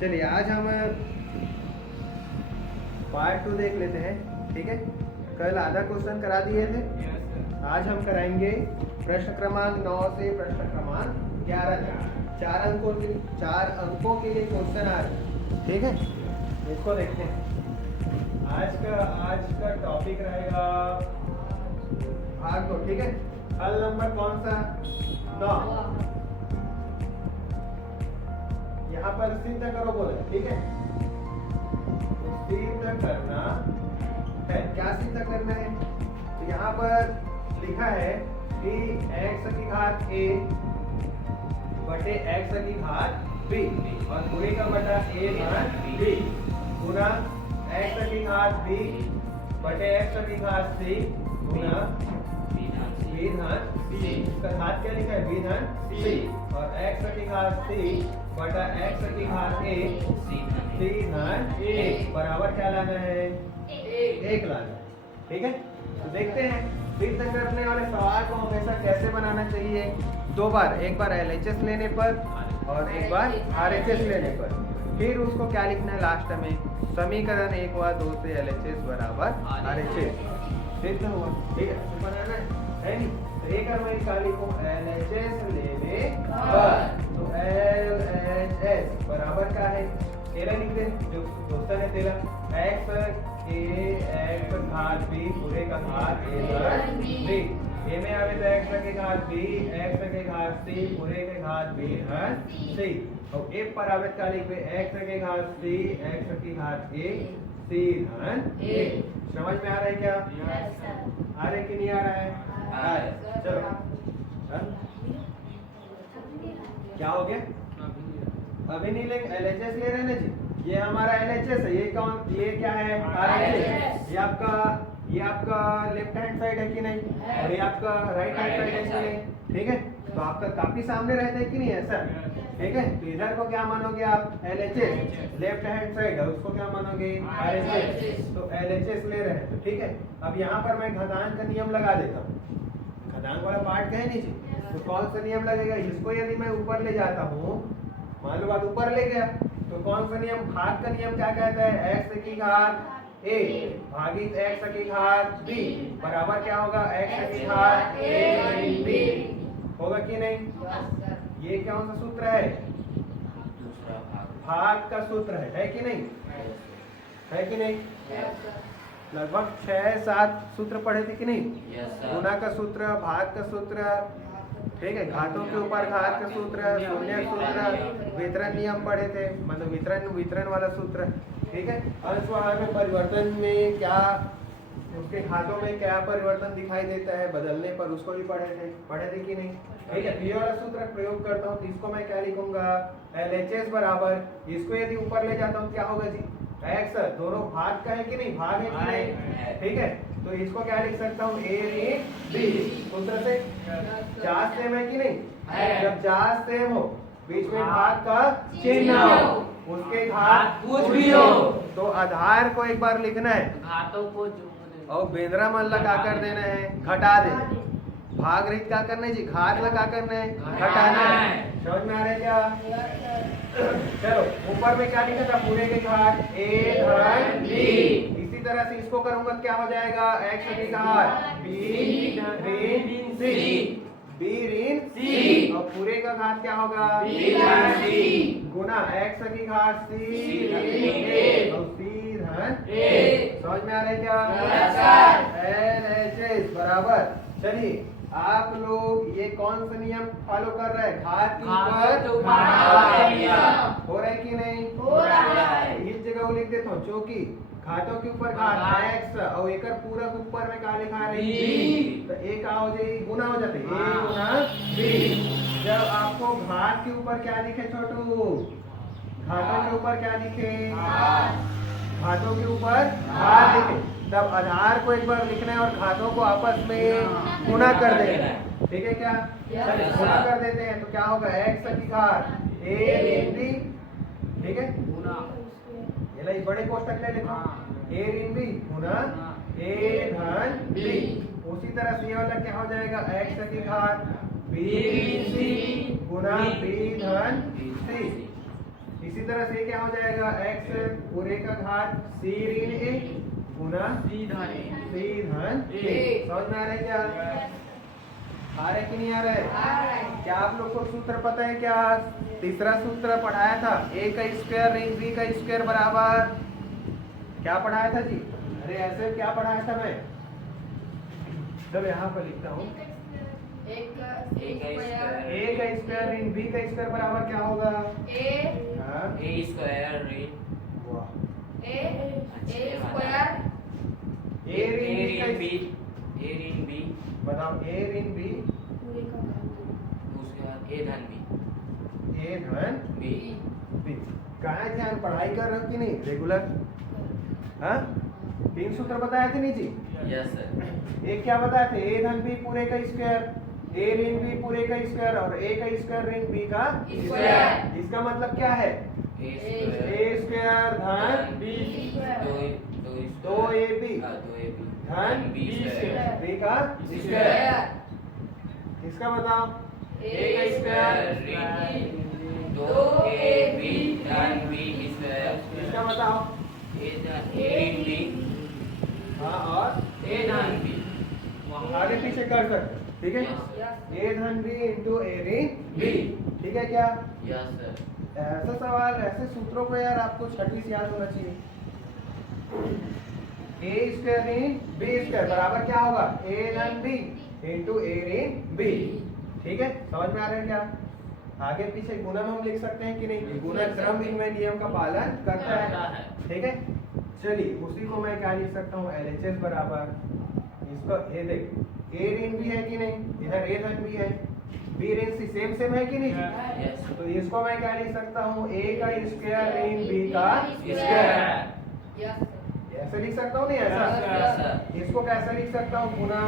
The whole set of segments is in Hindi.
चलिए आज हम पार्ट 2 देख लेते हैं। ठीक है, कल आधा क्वेश्चन करा दिए थे, आज हम कराएंगे प्रश्न क्रमांक 9 से प्रश्न क्रमांक 11 तक। 4 अंकों के लिए क्वेश्चन आ रहे हैं। ठीक है, इसको देखते हैं। आज का टॉपिक रहेगा भाग 2। ठीक है, हल नंबर कौन सा? 9। यहाँ पर सिद्ध करो बोले। ठीक है, सिद्ध करना है। क्या सिद्ध करना है? तो यहाँ पर लिखा है कि x की घात a बटे x की घात b और पूरे का बटा a घात b गुना x की घात b बटे x की घात c गुना b घात c। इसका घात क्या लिखा है? b धन c और x की घात c बटा x की घात a c धन a बराबर क्या लाना है? 1 लाना। ठीक है, तो देखते हैं सिद्ध करने वाले सवाल को हमेशा कैसे बनाना चाहिए। 2 बार, एक बार LHS लेने पर और एक बार RHS लेने पर। फिर उसको क्या लिखना है लास्ट में? समीकरण 1 व 2 से LHS बराबर RHS सिद्ध हुआ। ठीक है, तो बनाना है नहीं? तो एक बार मैं क्या लिखूं? LHS लेने पर, तो LHS बराबर क्या है? तेरा लिख दे, जो क्वेश्चन है तेरा। x घात b पूरे का घात a धन b। a में आवे तो x के घात b, x के घात c पूरे के घात b धन c। और a पर आवे क्या लिखे? x के घात c, x की घात a, c धन a। समझ में आ रहा है क्या? आ रहा है कि नहीं आ रहा है? आ रहा है। चलो क्या हो गया? अभी नहीं लेंगे, LHS ले रहे हैं ना जी। ये हमारा LHS है, ये कौन? ये क्या है? RHS। ये आपका लेफ्ट हैंड साइड है कि नहीं? और ये आपका राइट हैंड साइड है कि नहीं? ठीक है, तो आपका काफी सामने रहता है कि नहीं है सर? ठीक है, तो इधर को क्या मानोगे आप? LHS। लेफ्ट हैंड साइड है उसको क्या मानोगे? RHS। तो LHS ले रहे हैं। तो ठीक है, अब यहाँ पर मैं घातांक का नियम लगा देता हूँ। घातांक वाला पार्ट है नीचे, तो कौन सा नियम लगेगा? इसको यदि मैं ऊपर ले जाता हूँ, मान लो बात ऊपर ले गया, तो कौन सा नियम? घात का नियम क्या कहता है? x की घात a भागित x की घात b बराबर क्या होगा? x की घात a b होगा कि नहीं? ये कौन सा सूत्र है? भाग का सूत्र है कि नहीं? है कि नहीं? लगभग 6-7 सूत्र पढ़े थे कि नहीं? गुणा का सूत्र, भाग का सूत्र, ठीक है, घातों के ऊपर घात का सूत्र, शून्य सूत्र, वितरण नियम पढ़े थे, मतलब वितरण वाला सूत्र। ठीक है, अंश में परिवर्तन में क्या, उसके घातों में क्या परिवर्तन दिखाई देता है बदलने पर, उसको भी पढ़े थे कि नहीं? ठीक है, ये वाला सूत्र प्रयोग करता हूँ तो इसको मैं क्या लिखूंगा? LHS बराबर, इसको यदि ऊपर ले जाता हूँ क्या होगा जी? x। दोनों भाग का है कि नहीं? भाग है कि नहीं? ठीक है, तो इसको क्या लिख सकता हूँ? a ऋण b सूत्र से। जांच सेम है कि नहीं? जब जांच सेम हो, बीच में भाग का चिन्ह हो, उसके घात कुछ भी हो, तो आधार को एक बार लिखना है घातों को और बेंद्रा मन लगा कर देना है, घटा दे। भाग रहित क्या करना है जी? घात लगा करना है, घटाना है। समझ में आ रहा है क्या? चलो ऊपर में क्या लिखा था? पूरे के घात a धन b। इसी तरह से इसको करूंगा क्या हो जाएगा? x की घात b ऋण c, b ऋण c और पूरे का घात क्या होगा? b धन c गुना x की घात c ऋण a और c धन a। समझ में आ रहा है क्या? LHS बराबर। चलिए आप लोग ये कौन सा नियम फॉलो कर रहे हैं? घात के ऊपर घात नियम हो रहा है कि नहीं? हो रहा है। इस जगह वो लिख देता हूँ, क्योंकि घातों के ऊपर घात x और एक पूरा ऊपर में क्या लिखा है? b। तो एक हो जाए गुना हो जाते a गुना b। जब आपको घात के ऊपर क्या लिखे छोटू? घातों के ऊपर क्या लिखे? घातों के ऊपर घात लिखे, तब आधार को एक बार लिखना है और घातों को आपस में गुणा कर देना है। ठीक है क्या? चलिए गुणा कर देते हैं तो क्या होगा? x की घात a ऋण b। ठीक है, ये बड़े कोष्टक ले लेता हूं, a ऋण b गुना a धन b। उसी तरह से ये वाला क्या हो जाएगा? x की घात बी ऋण सी गुना बी धन सी। इसी तरह से क्या हो जाएगा, x पूरे का घात c ऋण a गुना c धन a। समझ में आ रहा है क्या? आ रहा है कि नहीं आ रहा है? क्या आप लोग को सूत्र पता है क्या? तीसरा सूत्र पढ़ाया था, a का स्क्वायर ऋण b का स्क्वायर बराबर क्या पढ़ाया था जी? अरे ऐसे क्या पढ़ाया था मैं? जब यहाँ पर लिखता हूँ a का स्क्वायर ऋण b का स्क्वायर बराबर क्या होगा? a स्क्वायर ऋण ऋण बी बताओ, a ऋण b उसके बाद a धन b। कहाँ ध्यान, पढ़ाई कर रहे हो कि नहीं रेगुलर? हाँ, 3 सूत्र बताए थे नहीं जी? Yes sir. एक क्या बताए थे? a धन b पूरे का स्क्वायर, a ऋण b पूरे का स्क्वायर और a का स्क्वायर ऋण b का स्क्वायर। इसका मतलब क्या है? a स्क्वायर धन b 2ab धन b का स्क्वायर। इसका बताओ, a का स्क्वायर 2ab धन b स्क्वायर। इसका बताओ, a ऋण b हाँ, और a धन b आगे पीछे कर सकते, ठीक है? a धन b इंटू a ऋण b, ठीक है क्या? Yes sir. ऐसा सवाल, ऐसे सूत्रों को यार आपको छठी से याद होना चाहिए। a स्क्वायर ऋण b स्क्वायर बराबर क्या होगा? a धन b इंटू a ऋण b, ठीक है? समझ में आ रहा है क्या? आगे पीछे गुणन हम लिख सकते हैं कि नहीं? गुणन क्रम इनमें नियम का पालन करता है, ठीक है? चलिए, उसी को मैं क्या लिख सकता हूँ? LHS बराबर इसको, ये देख, a ऋण b है कि नहीं? इधर a धन b है, b ऋण c सेम है कि नहीं? यस। तो इसको मैं क्या लिख सकता हूँ? a का स्क्वायर ऋण b का स्क्वायर। ऐसे लिख सकता हूँ नहीं? ऐसा इसको कैसे लिख सकता हूँ? गुना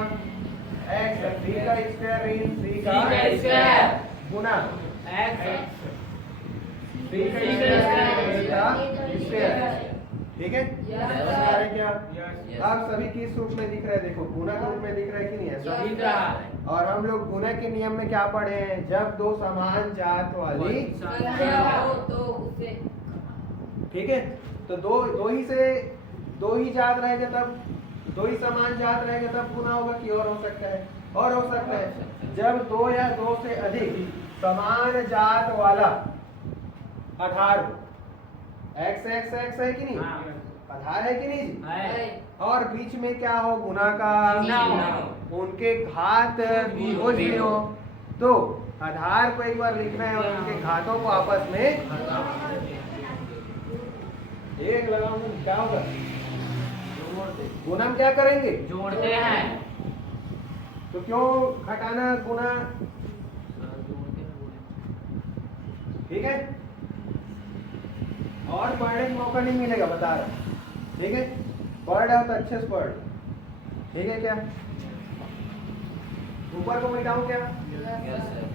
x b का स्क्वायर ऋण c का स्क्वायर गुना x b का स्क्वायर का स्क्वायर, ठीक है? समझ आ रहा है क्या? आप सभी किस रूप में दिख रहा है? देखो, गुना के रूप में दिख रहा है कि नहीं? ऐसा दिख रहा है। और हम लोग गुना के नियम में क्या पढ़े हैं? जब दो समान जात वाली, ठीक है? तो दो ही जात रहेगा तब, दो ही समान जात रहेगा तब गुना होगा कि और हो सकता है? और हो सकता है जब दो या दो से अधिक समान जात वाला आधार हो। x है कि नहीं? आधार है कि नहीं जी? और बीच में क्या हो? गुना का उनके घात कुछ भी हो, तो आधार को एक बार लिखना है और उनके घातों को आपस में एक लगाऊंगा, क्या होगा? गुणन क्या करेंगे? जोड़ते हैं। तो क्यों घटाना गुना? ठीक है? और पढ़ने का मौका नहीं मिलेगा, बता रहा हूं, ठीक है? पढ़ रहा हो तो अच्छे से पढ़, ठीक है क्या? ऊपर को मिटाऊं क्या? Yes sir.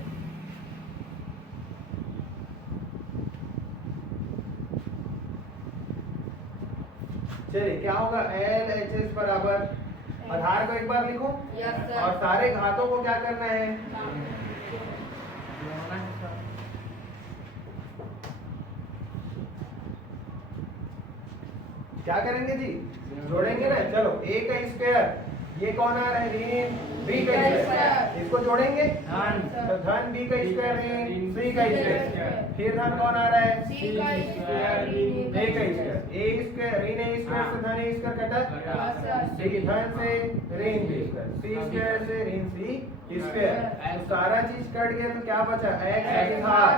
चलिए, क्या होगा? LHS बराबर आधार को एक बार लिखो और सारे घातों को क्या करना है? क्या करेंगे जी? जोड़ेंगे ना। चलो, a का स्क्वायर, ये कौन आ रहा है? ऋण b का स्क्वायर, इसको जोड़ेंगे तो धन b का स्क्वायर ऋण c का स्क्वायर, फिर धन कौन आ रहा है? c का स्क्वायर ऋण a का स्क्वायर, a स्क्वायर ऋण a स्क्वायर से धन a स्क्वायर कटा, c धन से ऋण b स्क्वायर, c स्क्वायर से ऋण c स्क्वायर, तो सारा चीज कट गया तो क्या बचा? x की घात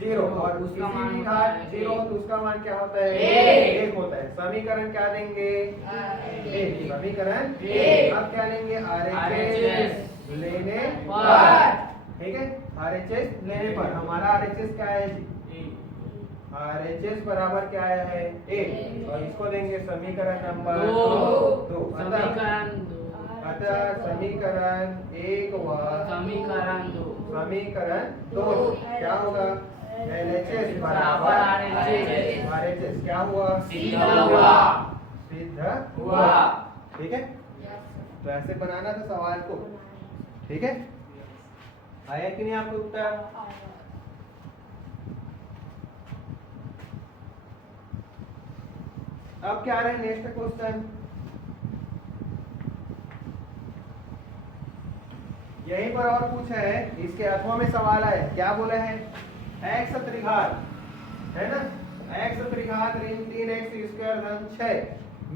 0 और उसका मान की घात 0, तो उसका मान क्या होता है? 1 होता है। समीकरण क्या देंगे? समीकरण अब क्या लेंगे? RHS लेने पर, ठीक है? RHS लेने पर हमारा RHS क्या है जी? RHS बराबर क्या है? 1, और इसको देंगे समीकरण नंबर 2। अतः समीकरण 1 व समीकरण 2 क्या होगा? LHS बराबर RHS क्या हुआ? सिद्ध हुआ, ठीक है? तो ऐसे बनाना था सवाल को, ठीक है? आया कि नहीं आपको उत्तर? अब क्या रहे नेक्स्ट क्वेश्चन, यहीं पर और पूछा है, इसके अथवा में सवाल है, क्या बोला है? x त्रिघात है ना, x त्रिघात ऋण 3x स्क्वायर धन 6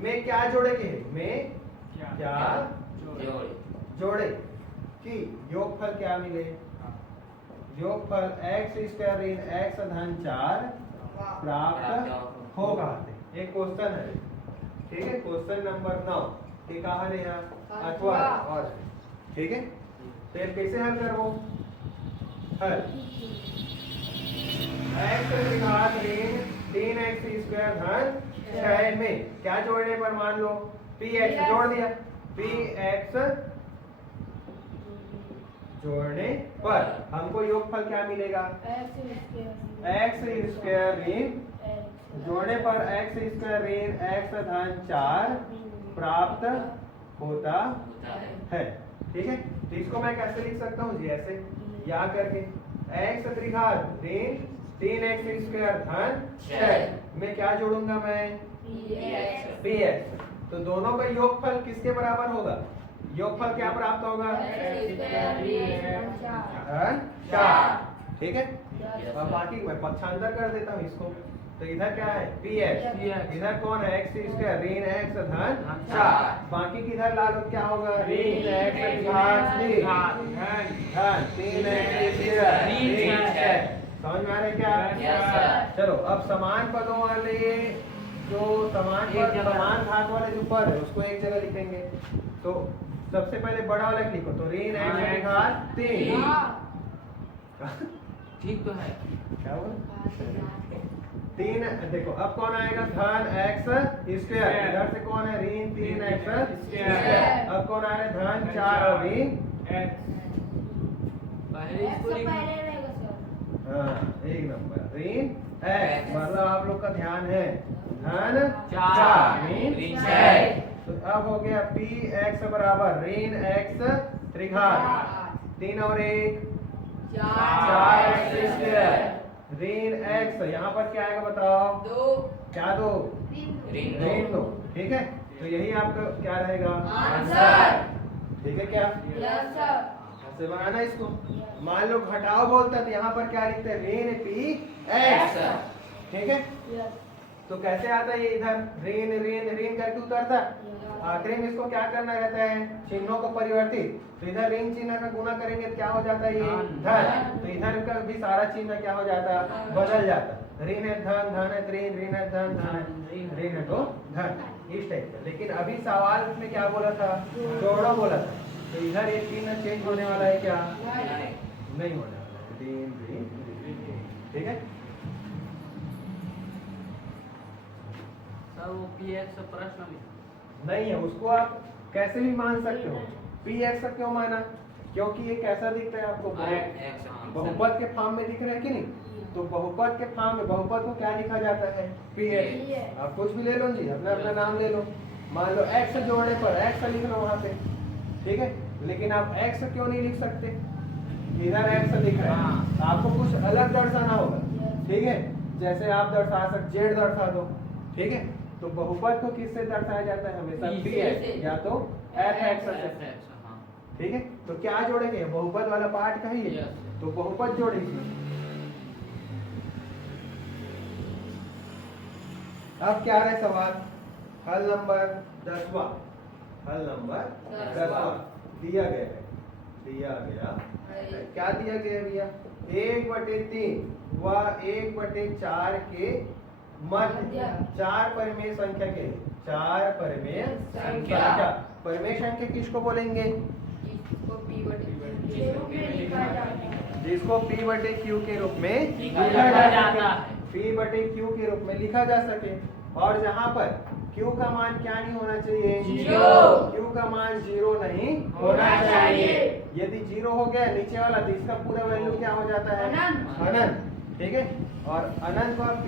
में क्या जोड़ेंगे? में क्या जोड़े कि योगफल क्या मिले? योगफल x स्क्वायर ऋण x धन 4 प्राप्त होगा। एक क्वेश्चन है, ठीक है, क्वेश्चन नंबर 9 ये कहा है यहाँ अथवा है, और ठीक है, तो ये कैसे हल करो? हल x त्रिघात ऋण 3x स्क्वायर धन 6 में क्या जोड़ने पर, मान लो px जोड़ दिया, px जोड़ने पर हमको योगफल क्या मिलेगा? x स्क्वायर ऋण जोड़ने पर x स्क्वायर ऋण x धन 4 प्राप्त होता है। ठीक है, तो इसको मैं कैसे लिख सकता हूँ जी? ऐसे याद करके x त्रिघात ऋण 3x स्क्वायर धन 6 में क्या जोड़ूंगा मैं? px। तो दोनों का योगफल किसके बराबर होगा? योगफल क्या प्राप्त होगा? धन 4। ठीक है, अब बाकी मैं पक्षांतर कर देता हूँ इसको, तो इधर क्या है? px, इधर कौन है? x स्क्वायर ऋण x धन 4, बाकी किधर ला लो, क्या होगा? ऋण x घात धन 3x स्क्वायर ऋण 6। समझ में आ रहा है क्या? चलो अब समान पदों वाले जो समान घात वाले जो पद है उसको एक जगह लिखेंगे। तो सबसे पहले बड़ा वाला लिखो, तो ऋण x घात 3। ठीक तो है, क्या हुआ? 3, देखो अब कौन आएगा? धन x स्क्वायर, इधर से कौन है? ऋण 3x स्क्वायर। अब कौन आ रहा है? धन 4 और ऋण x। पहले इसको लिखो। हाँ, एक नंबर ऋण x, मतलब आप लोग का ध्यान है धन 4 ऋण 6। तो अब हो गया px बराबर ऋण x त्रिघात 3 और 1 4x स्क्वायर ऋण x, यहाँ पर क्या आएगा बताओ? 2। क्या 2? ऋण 2। ठीक है, तो यही आपका क्या रहेगा? आंसर। ठीक है क्या? ऐसे बनाना इसको। मान लो घटाओ बोलता तो यहाँ पर क्या लिखते हैं? ऋण px। ठीक है, तो कैसे आता है ये? इधर ऋण ऋण ऋण करके उतरता, आखिरी में इसको क्या करना रहता है? चिन्हों को परिवर्तित। तो इधर ऋण चिन्ह का गुना करेंगे तो क्या हो जाता है? ये धन। तो इधर का भी सारा चिन्ह क्या हो जाता है? बदल जाता। ऋण है धन, धन है ऋण, ऋण है धन, धन है ऋण है तो धन, इस टाइप का। लेकिन अभी सवाल में क्या बोला था? जोड़ो बोला था, तो इधर ये चिन्ह चेंज होने वाला है क्या? नहीं होने वाला है, ऋण ऋण। ठीक है, सर वो px प्रश्न में नहीं है, उसको आप कैसे भी मान सकते हो। px क्यों माना? क्योंकि ये कैसा दिखता है आपको? बहुपद के फॉर्म में दिख रहा है कि नहीं? तो बहुपद के फॉर्म में बहुपद को क्या लिखा जाता है? px। आप कुछ भी ले लो जी, अपना अपना नाम ले लो। मान लो x जोड़ने पर x लिख लो वहां पे, ठीक है, लेकिन आप x क्यों नहीं लिख सकते? इधर x लिख रहे हैं, आपको कुछ अलग दर्शाना होगा। ठीक है, जैसे आप दर्शा सकते z दर्शा दो। ठीक है, तो बहुपद को किससे दर्शाया जाता है? हमेशा px या तो fx से। ठीक है, तो क्या जोड़ेंगे? बहुपद वाला पार्ट कहिए, तो बहुपद जोड़ेंगे। अब क्या है सवाल? हल नंबर 10वां, हल नंबर 10वां दिया गया है, दिया गया क्या दिया गया भैया? 1/3 व 1/4 के मध्य 4 परिमेय संख्या के, 4 परिमेय संख्या। परिमेय संख्या किसको बोलेंगे? जिसको p/q के रूप में लिखा जा सके, p/q के रूप में लिखा जा सके। और जहाँ पर q का मान क्या नहीं होना चाहिए? 0। q का मान 0 नहीं होना चाहिए। यदि 0 हो गया नीचे वाला तो इसका पूरा वैल्यू क्या हो जाता है? अनंत। ठीक है, और अनंत को आप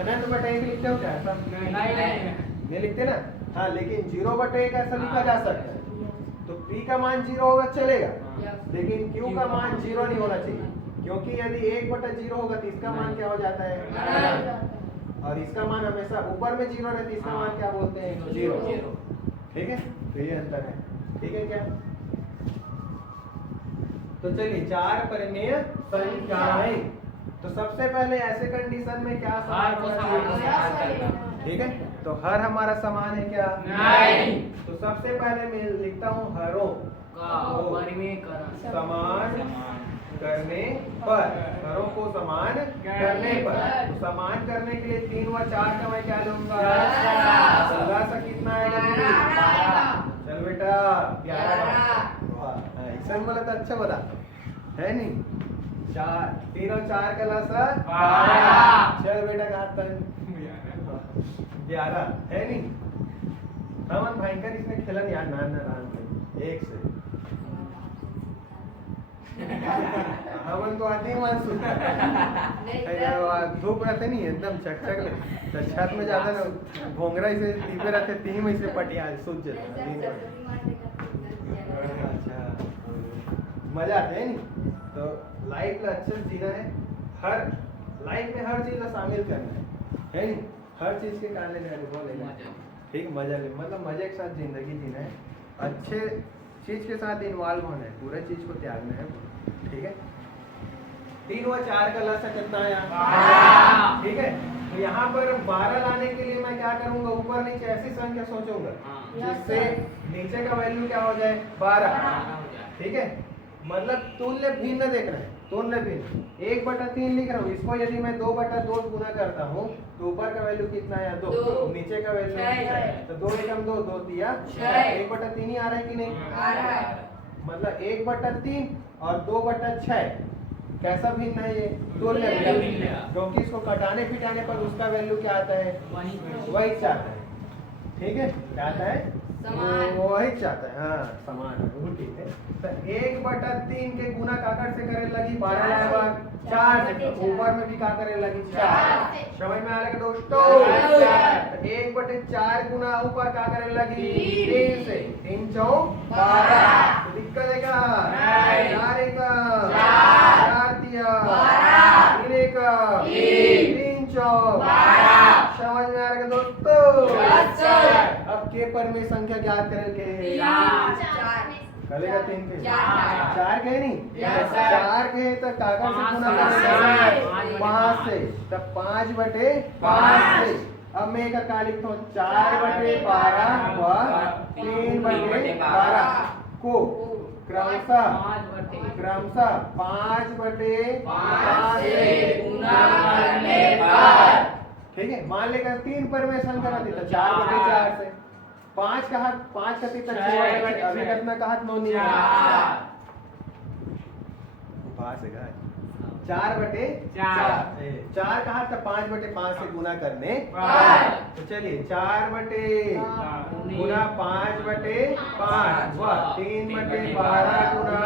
अनंत बटे 1 लिखते हो क्या? ऐसा नहीं लिखते ना? हाँ, लेकिन 0/1 ऐसा लिखा जा सकता है। तो p का मान 0 होगा, चलेगा। लेकिन Q का मान 0 नहीं होना चाहिए, क्योंकि यदि 1/0 होगा तो इसका मान क्या हो जाता है, और इसका मान हमेशा ऊपर में 0 रहता है, इसका मान क्या बोलते हैं, 0। ठीक है, तो ये अंतर है। ठीक है क्या? तो चलिए 4 परिमेय संख्याएं। तो सबसे पहले ऐसे कंडीशन में क्या समान होना चाहिए? ठीक है, तो हर हमारा समान है क्या? नहीं। तो सबसे पहले मैं लिखता हूँ हरों का परिमेयकरण समान करने पर, हरों को समान करने पर। तो समान करने के लिए 3 व 4 का मैं क्या लूंगा? 16 से कितना आएगा? चल बेटा 11। ऐसा बोला तो अच्छा बता है नहीं? 3 और 4 का लसा 12। चल बेटा कहा 11 है नहीं? हमन भयंकर इसने खेलन यार ना एक से हमन तो आती मानसून धूप रहते नहीं एकदम चकचक ले, तो छत में जाता ना भोंगरा इसे दीपे रहते 3 में से पटिया सूझ जाता। अच्छा मजा आते है नहीं? तो लाइफ में अच्छे से जीना है, हर लाइफ में हर चीज शामिल करना है नहीं? हर चीज के कारण अनुभव लेना है, ठीक, मजा ले, मतलब मजे के साथ जिंदगी जीना है, अच्छे चीज के साथ इन्वॉल्व होना है, पूरे चीज को त्यागना है। ठीक है, 3 व 4 का लसा कितना आया? ठीक है, तो यहाँ पर 12 लाने के लिए मैं क्या करूंगा? ऊपर नीचे ऐसी संख्या सोचूंगा जिससे नीचे का वैल्यू क्या हो जाए? 12। ठीक है, मतलब तुल्य भिन्न देखना है, तुल्य भिन्न। 1/3 लिख रहा हूँ, इसको यदि मैं 2/2 गुना करता हूँ तो ऊपर का वैल्यू कितना है? 2। नीचे का वैल्यू तो 2 एकम 2, 2 तिया 1/3 ही आ रहा है कि नहीं? मतलब 1/3 और 2/6 कैसा भिन्न है? ये तुल्य भिन्न, क्योंकि इसको कटाने पिटाने पर उसका वैल्यू क्या आता है? वही चाहता है। ठीक है, क्या आता है? वही चाहता है, हाँ समान है, वो ठीक है। तो 1/3 के गुना काकर से करे लगी 12 लाएगा 4 से, ऊपर में भी का करे लगी 4। समझ में आ रहा है दोस्तों? 1/4 गुना ऊपर का करे लगी 3 से, 3 चौक 12। तो दिक्कत है क्या? 4 एकम 4 तिया 3 एकम 3 चौक 12। समझ में आ रहा है दोस्तों? अब के परमेय संख्या ज्ञात करें के करेगा 3 के 4 के नहीं? 4 के तो कागज से गुना करेंगे 5 से, तब 5/5 से। अब मैं एक का लिखता हूँ 4/12 व 3/12 को क्रमशः 5/5 से गुना करने पर। ठीक है, मान लेकर 3 पर में संख्या रहती तो 4/4 से, 5 का हाथ 5 का 3 अभी कितना का हाथ 9 नहीं है 4/4 का हाथ 5/5 से गुना करने। तो चलिए 4/5 गुना 5/5 व 3/12 गुना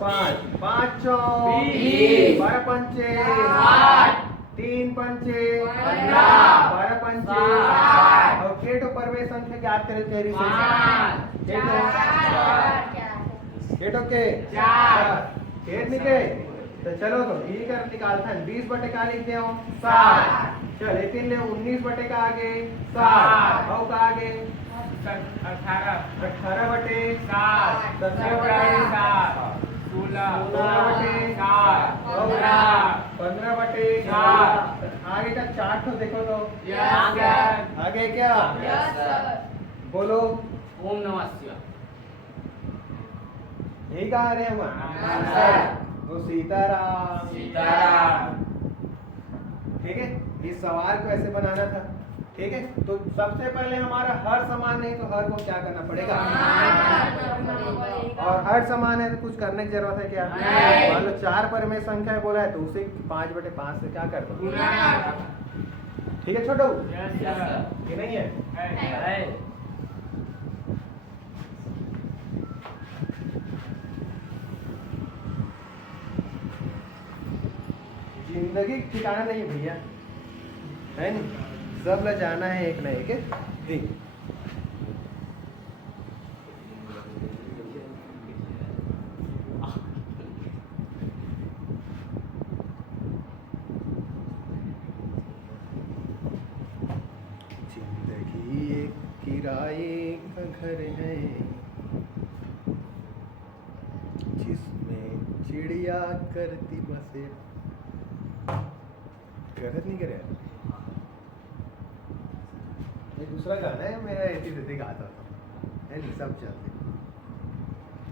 5/5 5 चौक 12 पंचे 3 पंचे 12 पंचे। और केटो परमेय संख्या ज्ञात करें तेरी से केटो के 4 केट निके। तो चलो तो ये कर निकालता है 20 का लिख दे 7। चल 3 ले 19 का आगे 7 और का आगे 18 17 आगे का चार्ट तो देखो तो आगे क्या बोलो? ओम नमः शिवाय। यही कहा रहे हम तो सीताराम। ठीक है, इस सवाल को ऐसे बनाना था। ठीक है, तो सबसे पहले हमारा हर समान नहीं तो हर को क्या करना पड़ेगा? और हर समान है तो कुछ करने की जरूरत है क्या? मान लो 4 पर में संख्या बोला है तो उसे 5/5 से क्या कर दो? ठीक है छोटू, ये नहीं है? जिंदगी ठिकाना नहीं भैया, है नहीं? सब ला जाना है एक ना एक दिन। घर है जिसमें चिड़िया करती बसे गलत नहीं करे ये दूसरा गाना है मेरा ऐसी जैसे गाता था है नहीं सब चलते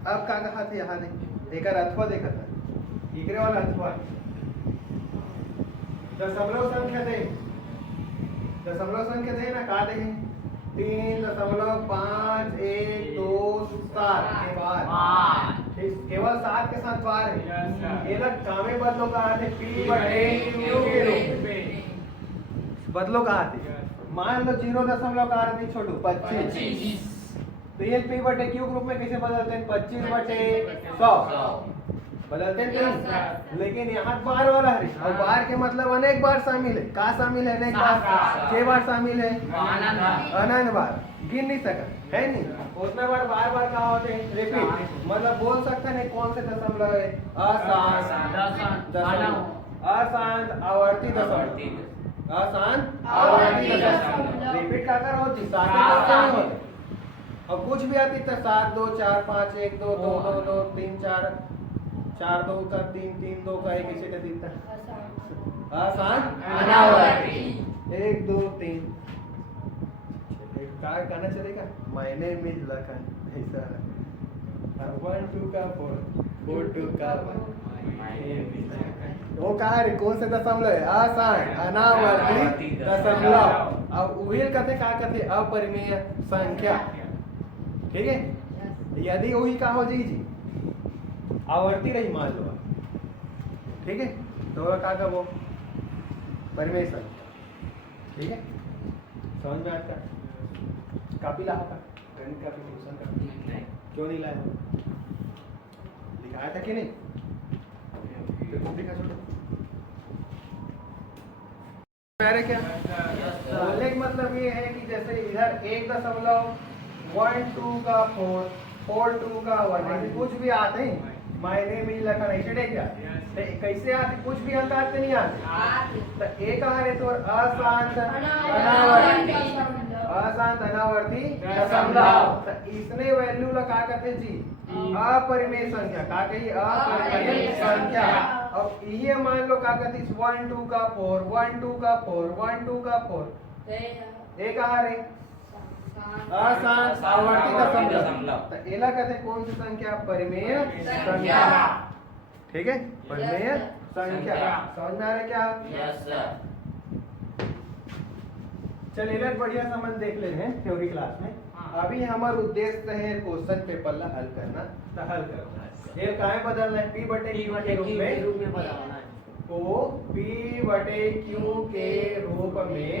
अब का कहा था यहाँ नहीं एक अथवा देखा था इकरे वाला अथवा दशमलव संख्या दे ना का दे 3.512 के बाद केवल 7 के साथ बार है ये लग कामे बदलो का आते p बटे q के रूप में बदलो का आते मान लो 0.का आते छोटू 25 तो ये p बटे q ग्रुप में कैसे बदलते हैं 25 बटे 100 बदलते हैं लेकिन यहाँ बार वाला है और बार के मतलब अनेक बार शामिल है का शामिल है अनेक बार 6 बार शामिल है अनंत बार गिन नहीं सका है नहीं उतना बार बार कहा होते हैं रिपीट मतलब बोल सकते हैं कौन से दशमलव है अशांत आवर्ती दशमलव अशांत आवर्ती दशमलव रिपीट का कर होती सारे नहीं होते और कुछ भी आती तो 7 2 4 5 1 2 2 2 2 3 4 4 2 का 3 3 2 का एक ऐसे दिखता है आसान अनावर्ती 1 2 3 का गाना चलेगा मैंने मिल लखन ऐसा 1 2 का 4 4 2 का 1 वो कहा रे कौन से दशमलव है आसान अनावर्ती दशमलव अब उहिल कहते का कहते अपरिमेय संख्या ठीक है यदि वही का हो जी आवर्ती रही मान लो ठीक है तो का वो परिमेय संख्या ठीक है समझ में आता कापी ला होगा गणित का ट्यूशन का क्यों नहीं लाया लिखाया था कि नहीं तो तुम लिखा छोड़ो मेरे क्या बोलने का मतलब ये है कि जैसे इधर 1.12 का 4 4 2 का 1 कुछ भी आते हैं मायने में लखन ऐसे डे क्या कैसे आते कुछ भी अंक आते नहीं आते तो एक आ रहे तो अशांत अनावर्ती दशमलव तो इसने वैल्यू लगा कहते जी अपरिमेय संख्या का कही अपरिमेय संख्या अब ये मान लो का कहते 1 2 का 4 1 2 का 4 1 2 का 4 एक आ रहे अशांत आवर्ती दशमलव तो एला कहते कौन सी संख्या परिमेय संख्या ठीक है परिमेय संख्या समझ में आ रहा है क्या यस सर चलिए एक बढ़िया समझ देख ले हैं थ्योरी क्लास में अभी हमारा उद्देश्य है क्वेश्चन पेपर ला हल करना तो हल करना ये काहे बदलना है p बटे q के रूप में बदलना है तो p बटे q के रूप में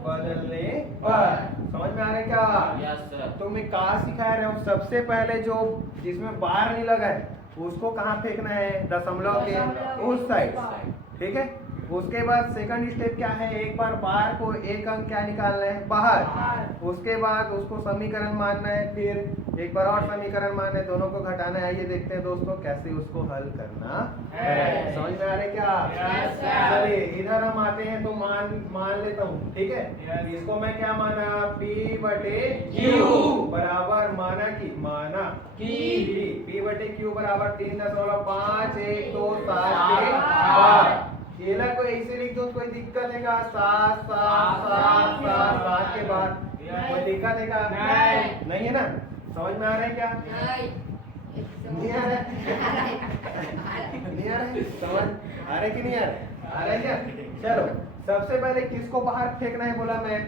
बदलने पर समझ में आ रहा है क्या यस सर तो मैं कहा सिखा रहा हूँ सबसे पहले जो जिसमें बार नहीं लगा है उसको कहाँ फेंकना है दशमलव के उस साइड ठीक है उसके बाद सेकंड स्टेप क्या है एक बार बार को एक अंक क्या निकालना है बाहर उसके बाद उसको समीकरण मानना है फिर एक बार और समीकरण मानना है दोनों को घटाना है ये देखते हैं दोस्तों कैसे उसको हल करना है समझ में आ रहा है क्या चलिए इधर हम आते हैं तो मान लेता हूँ ठीक है इसको मैं क्या माना p बटे q बराबर माना कि p बटे q बराबर 3.512 केला को ऐसे लिख दो कोई दिक्कत है क्या 7 7 7 7 7 के बाद कोई दिक्कत है क्या नहीं है ना समझ में आ रहा है क्या नहीं आ रहा है नहीं आ रहा है समझ आ रहा है कि नहीं आ रहा है क्या चलो सबसे पहले किसको बाहर फेंकना है बोला मैं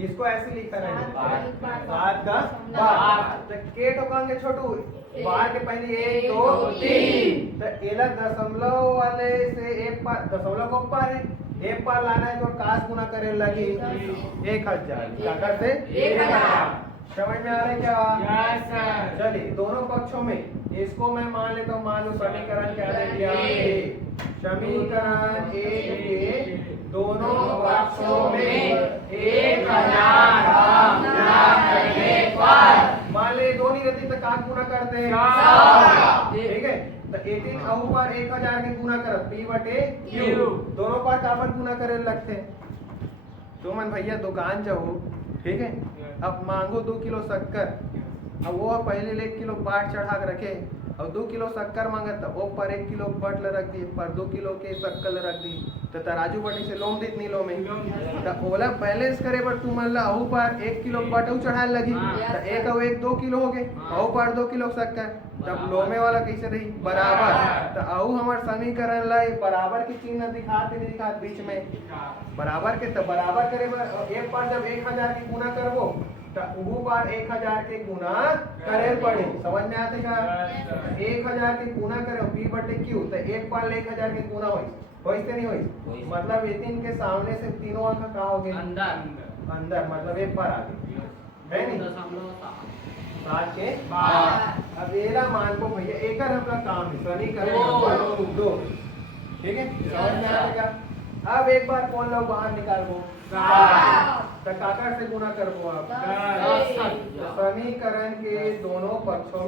इसको ऐसे लिखा है 7 10 12 तो के टोकांगे छोटू बार के पहले 1 2 3 तो एला दशमलव वाले से एक बार दशमलव को ऊपर है एक बार लाना है तो काश गुना करे लगी 1000 क्या से 1000 समझ में आ रहा है क्या यस सर चलिए दोनों पक्षों में इसको मैं मान लेता हूँ मान लो समीकरण क्या दे दिया समीकरण एक के दोनों पक्षों में 1000 मान ले दो नहीं रहती तो काट गुना करते हैं ठीक है तो 18 और ऊपर 1000 के गुना कर p बटे q दोनों पर काफर गुना करे लगते हैं तो मन भैया दुकान जाओ ठीक है अब मांगो 2 किलो शक्कर। अब वो पहले 1 किलो बाट चढ़ा के रखे, अब 2 किलो शक्कर मांगत वो पर 1 किलो बट ल रख दी, पर 2 किलो के शक्कर ल रख दी, तो तराजू बटी से लोम दितनी लो में तो ओला बैलेंस करे पर तू मन ला अहू पर 1 किलो बट अहू चढ़ाए लगी, तो एक और 1 2 किलो हो गए, अहू पर 2 किलो शक्कर, तब लोमे वाला कैसे रही बराबर। तो अहू हमार समीकरण ला बराबर की चिन्ह दिखाते नहीं दिखाते बीच में बराबर के, तो बराबर करे बर एक बार जब 1000 की गुना करबो तो वो बार 1000 के गुना करे पड़े, समझ में आते का 1000 के गुना करे P बटे Q, तो एक बार 1000 के गुना होई से नहीं होई, मतलब ये तीन के सामने से तीनों अंक कहाँ हो गए अंदर, मतलब एक बार आ गए है नहीं 7 के बाद। अब ये ला मान को भैया एक हमका काम है समीकरण 2, ठीक है समझ में आएगा। अब एक बार कौन लोग बाहर निकालबो तो काकर से गुना करबो आप समीकरण के दोनों पक्षों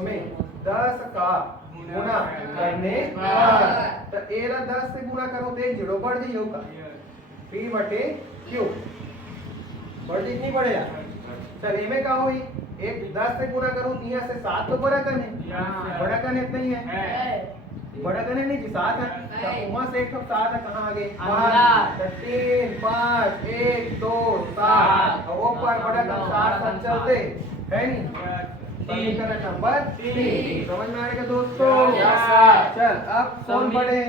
में 10 का गुना करने पर, तो एरा 10 से गुना करो तो एक जीरो बढ़ जाइए का P बटे Q बढ़ जाए नहीं बढ़ेगा। चल इमे का हुई एक 10 से गुना करूं तो यहाँ से 7 तो बड़ा कन इतना ही है बड़ा कने नहीं जी 7 है, तो वहां से एक तो 7 है कहाँ आ गए 3 5 1 2 7 और वो पर बड़ा कन 7 चलते है नहीं समीकरण नंबर 3 समझ में आएगा दोस्तों। चल अब कौन बड़े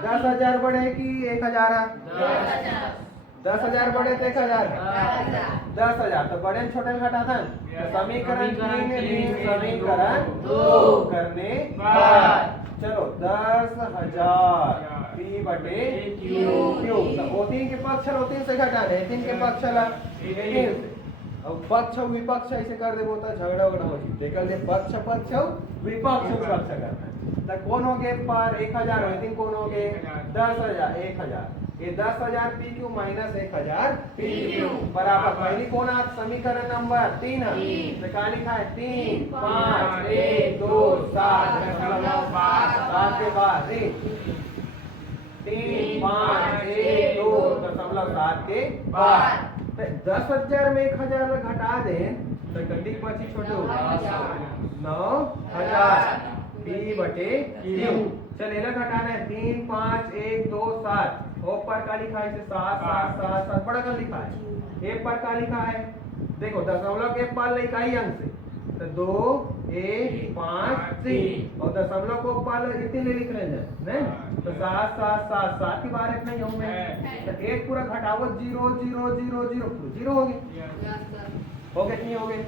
10,000 बड़े कि 1,000 है 10,000 बड़े तो 1,000 10,000 तो बड़े छोटे घटा था, तो समीकरण 3 समीकरण 2 करने पर चलो 10,000 P बटे Q, तो वो 3 के पक्ष और 3 से घटाने 3 के पक्ष ला 18 से, अब पक्ष और विपक्ष ऐसे कर दे बोता झगड़ा वगड़ा हो जी देखल दे पक्ष और विपक्ष करना है, तो कौन हो गए पर 1,000 हो 3 कौन हो गए 10,000 1,000 ये 10,000 PQ माइनस 1,000 PQ बराबर पहली कौन आ समीकरण नंबर 3 है, तो क्या लिखा है 3 5 1 2 7 7 के बाद 3 5 1 2 7 के बाद 10,000 में 1,000 घटा दे तो कटी बची छोटे 9,000 P बटे Q। चल एला घटाना है 3 5 1 2 7 ऊपर का लिखा है 7 7 7 7 बड़ा का लिखा है एक पर का लिखा है देखो दशमलव के पार लिखा ही अंक से तो 2 1 5 3 और दशमलव को पार इतने लिख रहे हैं नहीं तो 7 7 7 7 की बार नहीं होंगे तो एक पूरा घटाओ 0 0 0 0 0 हो गए नहीं हो गए।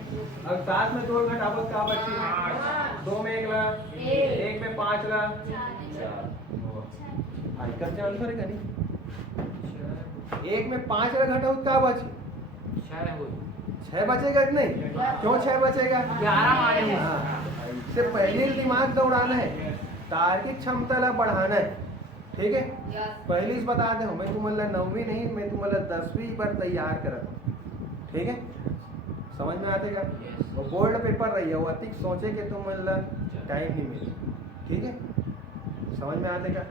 अब 7 में 2 घटाओ क्या बची 2 में 1 ला 1 में 5 ला आइकर जान करे करी 1 में 5 ला घटाओ क्या बची 6 बचेगा कि नहीं क्यों 6 बचेगा 11 मारे से पहले दिमाग दौड़ाना है तार्किक क्षमता ला बढ़ाना है ठीक है पहले से बता दे मैं तुम्हारा 9वीं नहीं मैं तुम्हारा 10वीं पर तैयार करता ठीक है समझ में आते का वो बोर्ड पेपर रही है वो अधिक सोचे कि तुम टाइम नहीं मिले ठीक है समझ में आते का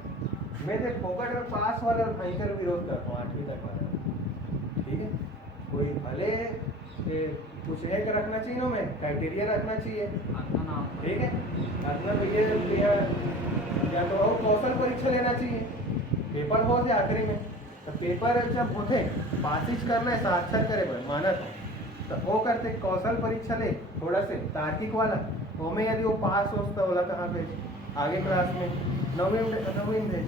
मैं देख फोकट और पास वाला और भयंकर विरोध करता हूँ 8वीं तक वाला ठीक है कोई भले कुछ एक रखना चाहिए में क्राइटेरिया रखना चाहिए ठीक है अपना भैया या तो कौशल परीक्षा लेना चाहिए पेपर हो जाए आखिरी में तो पेपर जब होते बातचीत करना है साक्षर करे भाई माना था तो वो करते कौशल परीक्षा ले थोड़ा से तार्किक वाला वो में यदि वो पास हो तो बोला कहाँ पे आगे क्लास में 9वीं में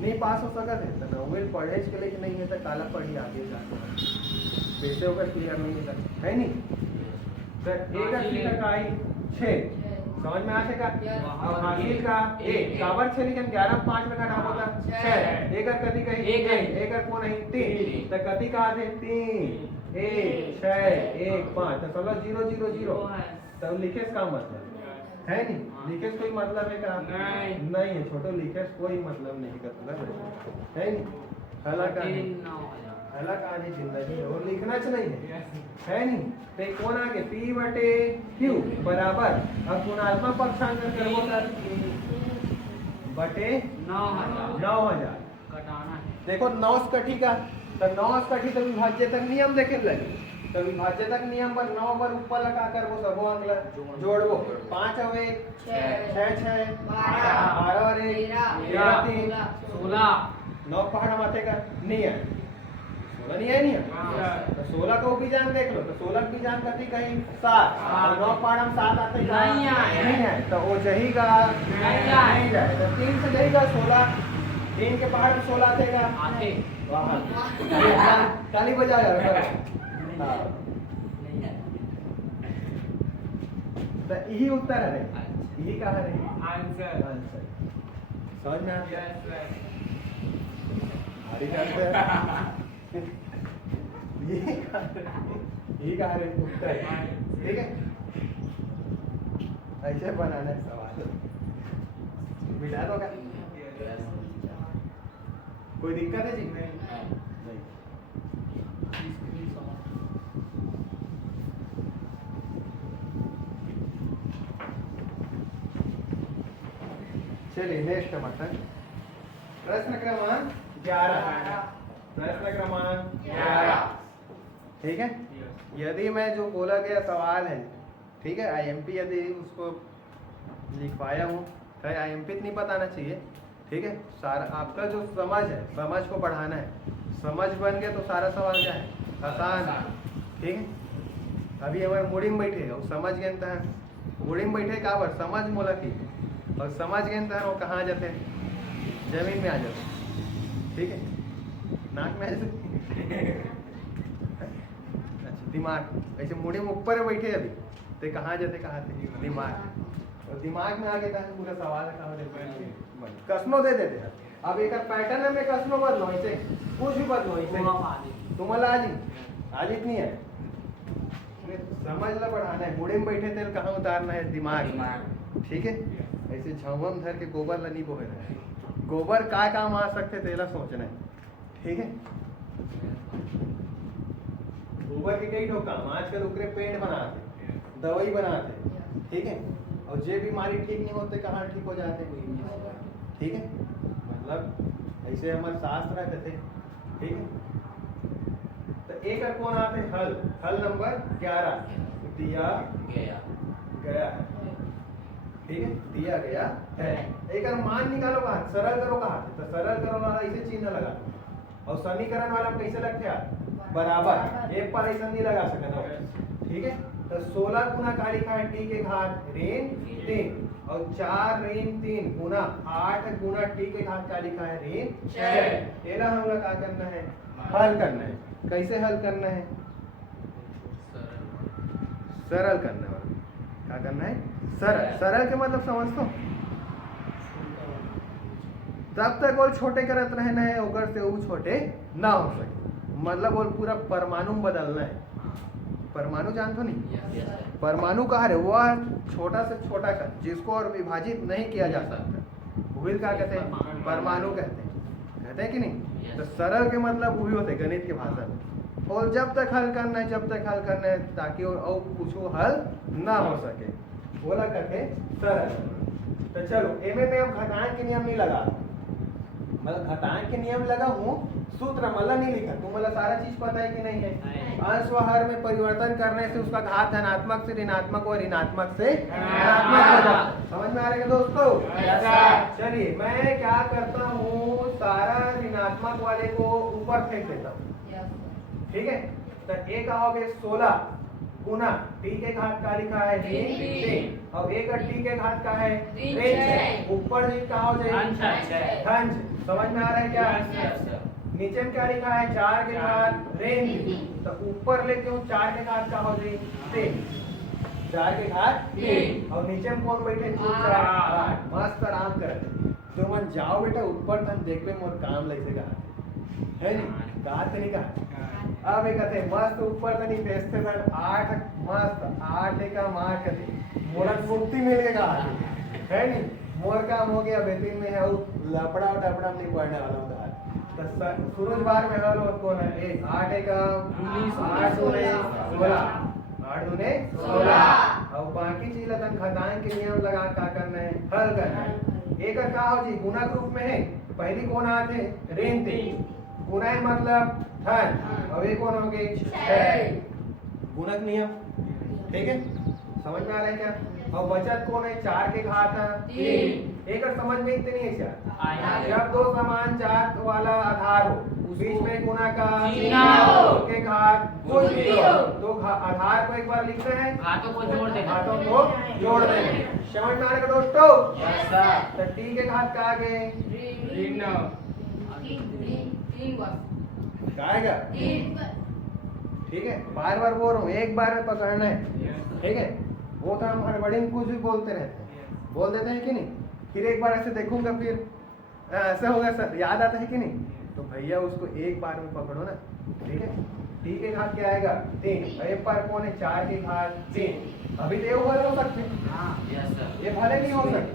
नहीं पास हो सका थे तो 9वीं पढ़े के लिए नहीं है तो काला पढ़ी आगे जाके वैसे होकर क्लियर नहीं है नहीं तो एक अस्सी का आई 6 समझ में आ सका और हासिल का 1 काबर 6 लेकिन 11 5 में घटा होता 6 एक कति कहीं एक को नहीं 3 तो कति का आधे 3 1 6 1 5 तो चलो 0 0 0 तो लिखे का मतलब है नहीं लिखे कोई मतलब है का नहीं है छोटो लिखे कोई मतलब नहीं का मतलब है नहीं हला कहानी जिंदगी और लिखना चाहिए है नहीं तो कौन आगे P बटे Q बराबर अब गुणात्मक पक्षांतर करबो सर बटे 9,000 घटाना है देखो 9 कटी का तो 9 कटी तो विभाज्य तक नियम देखे लगे तो विभाज्य तक नियम पर 9 पर ऊपर लगा कर वो सबो अंक जोड़बो 5 और 1 6 6 12 और 1 13 3 16 9 पहाड़ माथे का नहीं है 16 नहीं है नहीं है तो 16 को भी जान देख लो तो 16 की जान कथी कहीं 7 और 9 पहाड़ हम 7 आते हैं नहीं है तो वो जहीगा नहीं जाए तो 3 से जहीगा 16 3 के पहाड़ में 16 आतेगा आते वाह ताली बजा यार हाँ तो यही उत्तर है यही कहा है आंसर आंसर समझ में आ गया यस सर हमारी आंसर यही कहा है उत्तर ठीक है ऐसे बनाना है सवाल मिटा दो क्या कोई दिक्कत है जी नहीं चलिए नेक्स्ट बटन प्रश्न क्रमांक 11 प्रश्न क्रमांक 11 ठीक है यदि मैं जो बोला गया सवाल है ठीक है आईएमपी यदि उसको लिखवाया हूँ तो आईएमपी नहीं बताना चाहिए ठीक है सारा आपका जो समझ है समझ को बढ़ाना है समझ बन गया तो सारा सवाल क्या है आसान ठीक है अभी हमारे मुड़ी में बैठे और समझ गए तो मुड़ी में बैठे कहाँ पर समझ मोला की और समझ गए तो वो कहाँ जाते जमीन में आ जाते ठीक है नाक में अच्छा दिमाग ऐसे मुड़ी में ऊपर बैठे अभी तो कहाँ जाते कहाँ थे दिमाग और दिमाग में आ गया था पूरा सवाल कहाँ देते कसनो दे देते हैं अब एक पैटर्न में कसनो बदलो ऐसे कुछ भी बदलो ऐसे तुम्हारा आज इतनी है समझ ला बढ़ाना है मुड़ी में बैठे थे कहाँ उतारना है दिमाग ठीक है ऐसे झवम धर के गोबर ला नहीं बोहे रहा है गोबर का काम आ सकते तेरा सोचना है ठीक है गोबर के कई लोग काम आजकल उकरे पेंट बनाते दवाई बनाते ठीक है और जे बीमारी ठीक नहीं होते कहाँ ठीक हो जाते ठीक है मतलब ऐसे हमारे शास्त्र रहते थे ठीक है तो एक और कौन आते हल हल नंबर 11 दिया गया है ठीक है दिया गया है एक और मान निकालो बाहर सरल करो कहा तो सरल करो वाला ऐसे चिन्ह लगा और समीकरण वाला कैसे लगते हैं बराबर एक पर ऐसा नहीं लगा सकते ठीक है तो 16 गुना का लिखा है टी के घात ऋण 3 और 4 ऋण 3 गुना 8 गुना टी के घात का लिखा है ऋण 6 ये हम लोग क्या करना है हल करना है कैसे हल करना है सरल करना है क्या करना है सरल सरल के मतलब समझ तो तब तक वो छोटे करत रहना है ओकर से वो छोटे ना हो सके मतलब वो पूरा परमाणु बदलना है परमाणु जानते हो नहीं परमाणु कहा है वह छोटा से छोटा का जिसको और विभाजित नहीं किया जा सकता वही क्या कहते हैं परमाणु कहते हैं कि नहीं तो सरल के मतलब वही होते गणित की भाषा में और जब तक हल करना है ताकि और कुछ हल ना हो सके बोला करके सरल तो चलो एम में हम घटाएं के नियम नहीं लगा मतलब घटाएं के नियम लगा हूँ सूत्र मतलब नहीं लिखा तुम मतलब सारा चीज पता है कि नहीं है अंश व हर में परिवर्तन करने से उसका घात धनात्मक से ऋणात्मक और ऋणात्मक से धनात्मक हो जाता है समझ में आ रहा है दोस्तों चलिए मैं क्या करता हूँ सारा ऋणात्मक वाले को ऊपर फेंक देता हूँ ठीक है तो एक आओगे 16 गुना टी के घात का लिखा है ऋण और एक टी के घात का है ऋण ऊपर का हो जाए धन समझ में आ रहा है क्या नीचे में क्या लिखा है 4 के घात ऋण तो ऊपर लेके हूँ 4 के घात का हो जाए 4 के घात और नीचे में कौन बैठे मस्त आराम कर जो मन जाओ बेटा ऊपर तक देख पे मोर काम लगे कहा है नहीं कहा नहीं कहा अब एक कहते मस्त ऊपर तनी बेचते थे 8 मस्त 8 का मार कर मोर मुक्ति मिल गया है नहीं मोर काम हो गया बेहतरीन में है लपड़ा और टपड़ा नहीं पड़ने वाला होता है सूरज बार में हल कौन है 8 का 8 दूने 16 8 दूने 16 और बाकी चीज लगन घटाएं के नियम लगा क्या करना है हल करना है एक का हो जी गुना के रूप में है पहली कौन आते ऋण 3 गुना है मतलब धन, अब ये कौन हो गई 6, गुणक नियम, ठीक है, समझ में आ रहा है क्या? और बचत कौन है 4 के घात 3, एक और समझ में इतनी है क्या? जब दो समान जात वाला आधार हो, बीच में गुना का चिन्ह हो, के घात कुछ भी हो, हो, तो आधार को एक बार लिखते हैं, हाथों को जोड़ देना, हाथों को जोड़ देंगे। समझ में आ रहा है दोस्तों? तो टी के घात का आगे क्या आएगा? ठीक है, बार बार बोल रहा हूँ, एक बार में पकड़ना है, ठीक है? वो तो हम हड़बड़ी में कुछ भी बोलते रहते हैं, बोल देते हैं कि नहीं? फिर एक बार ऐसे देखूंगा, फिर ऐसा होगा सर, याद आता है कि नहीं? तो भैया उसको एक बार में पकड़ो ना, ठीक है? टी के घात क्या आएगा 3, एक बार कौन है 4 के घात 3, अभी तो ये भले हो सकते हैं, ये भले नहीं हो सकते,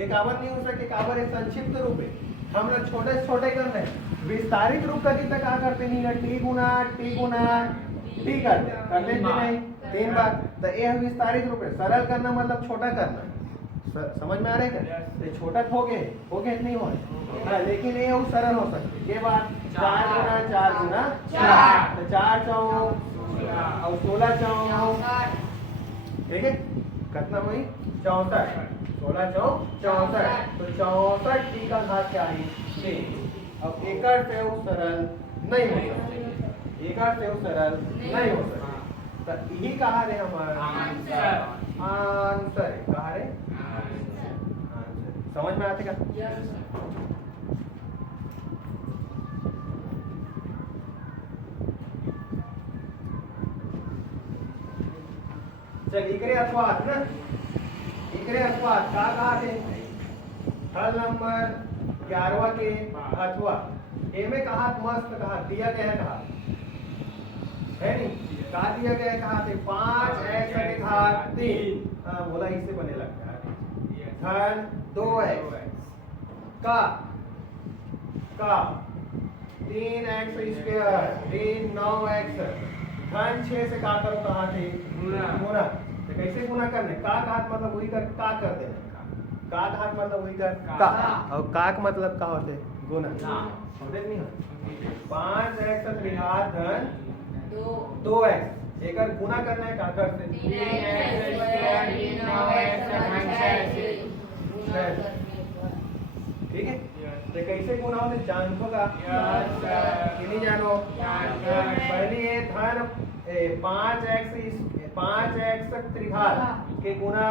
ये काबर नहीं हो सकते, काबर एक संक्षिप्त रूप है, हम लोग छोटे छोटे कर रहे हैं, विस्तारित रूप का जितना क्या करते नहीं है, टी गुना टी करते कि नहीं 3 बार, तो ये विस्तारित रूप है, सरल करना मतलब छोटा करना, समझ में आ रहा है क्या? तो छोटा हो गए नहीं हो, लेकिन ये वो सरल हो सकते, ये बात 4 गुना 4 तो 4 चौ और 16 चौ, ठीक है, कितना हुई 64, 16 चौ 64, तो 64 टी का घात क्या है 6। अब एकड़ से वो सरल नहीं हो सकते, एकड़ से वो सरल नहीं हो सकते, तो यही कहा रे हमारा आंसर है, कहा रे आंसर। समझ में आते का? चल इकरे अपवाद ना, इकरे अपवाद का कहा थे हल नंबर 11 के अथवा एमे कहा मस्त कहा दिया गया है, कहा है नहीं, कहा दिया गया है, कहा थे 5x के घात 3, हाँ बोला इससे बने लगता है, धन 2x का 3x स्क्वायर 3 9x, धन 6 से का करो, कहा थे गुना, तो कैसे गुना करने, का घात मतलब वही कर, का कर देना, का घात मतलब वही कर का, और का मतलब का होते गुना, होते नहीं होते, 5x त्रिघात धन 2x, एक गुना करना है, का करते 3x, ठीक है? तो कैसे गुना होते जानतो का? नहीं जानो? पहले ये धन 5x त्रिघात के गुना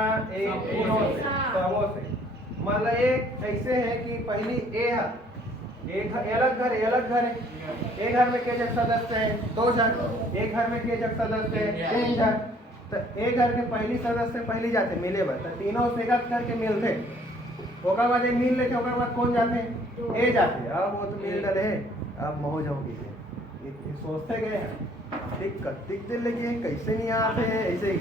समों से, मतलब एक कैसे है कि पहली एक अलग घर है, एक घर में के जग सदस्य है 2 जन, एक घर में के जग सदस्य है 3 जन, तो एक घर के पहली सदस्य पहली जाते मिले बस, तो तीनों से एक करके मिलते, ओकर बाद मिल लेते, ओकर बाद कौन जाते ए जाते, अब वो तो मिल रहे, अब मौज होगी, सोचते गए हैं दिक्कत लगी कैसे नहीं आते ऐसे ही,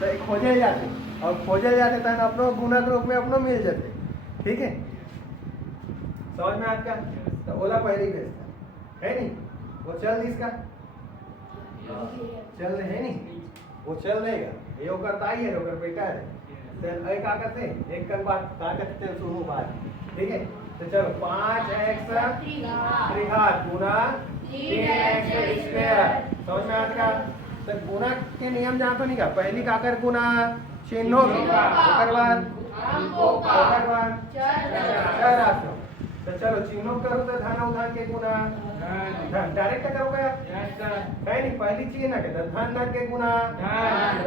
तो खोजे जाते, और खोजे जाते तो अपनों गुणक रूप में अपनों मिल जाते, ठीक है? समझ में आपका? तो ओला पहली भेजता है नहीं, वो चल इसका चल रहे है नहीं, वो चल रहेगा, ये वो करता ही है, वो कर बेटा है, तो एक का करते एक कर बात का करते सुनो बात, ठीक है? तो चलो 5x त्रिघात गुना 3x स्क्वायर, समझ में आता? तो गुना के नियम जानते नहीं का, पहली काकर गुना चिन्हों की, ओकर बाद राशि, तो चलो चिन्हों करो तो धन उधन के गुना डायरेक्ट करोगे है नहीं, पहली चीज ना कहते धन के गुना,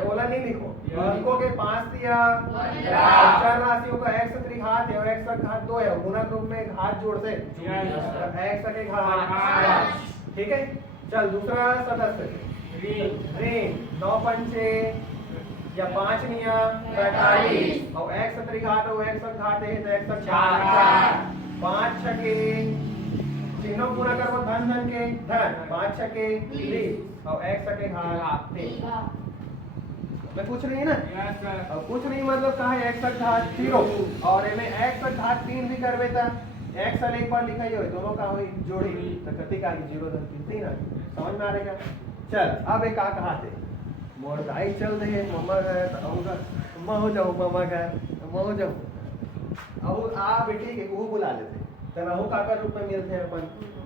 बोला नहीं लिखो, अंकों के 5 दिया, 4 राशियों का x त्रिघात है और x का घात 2 है, गुणक रूप में घात जोड़ से x के घात, ठीक है? चल दूसरा सदस्य ऋण 9 पंचे या 5 निया 45, और x त्रिघात और x का घात है तो x का 4, 5 छके चिन्हों पूरा करो, धन के धन 5 छके 20 और x के घात 3, मैं कुछ नहीं ना, और कुछ नहीं मतलब कहा है x का घात 0, और इनमें x का घात 3 भी कर बेटा, x वाले एक बार लिखा ही हो, दोनों का हुई जोड़ी, तो कति का 0 धन 3 आ, समझ में आ रहेगा? चल अब एक का कहा थे मोर दाई चल रही है, मम्मा गए तो आऊँगा, मैं हो जाऊँ, मम्मा गए मैं हो जाऊँ, अब आ बेटी के वो बुला लेते, तरहु काकर रूप में मिलते हैं अपन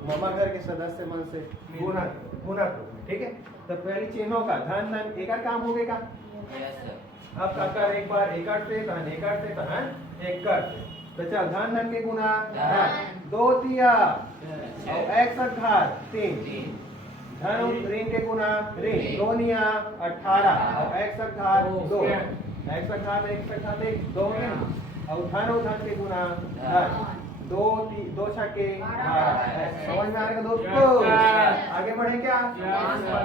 ममा घर के सदस्य मन से गुणक गुणक रूप में, ठीक है। तो पहली चिन्हों का धन धन एक काम हो गए का। अब काकर एक बार एकड़ से धन एकड़ से धन एकड़ से, तो चल धन धन के गुना धन 2 तिया और 1 घात 3 धन ऋण के गुना ऋण 2 निया 18 और 1 घात 2 1 घात 1 2 और धन के गुना धन 2 2 छक्के 12। समझ में आ रहा दोस्तों? आगे बढ़े क्या?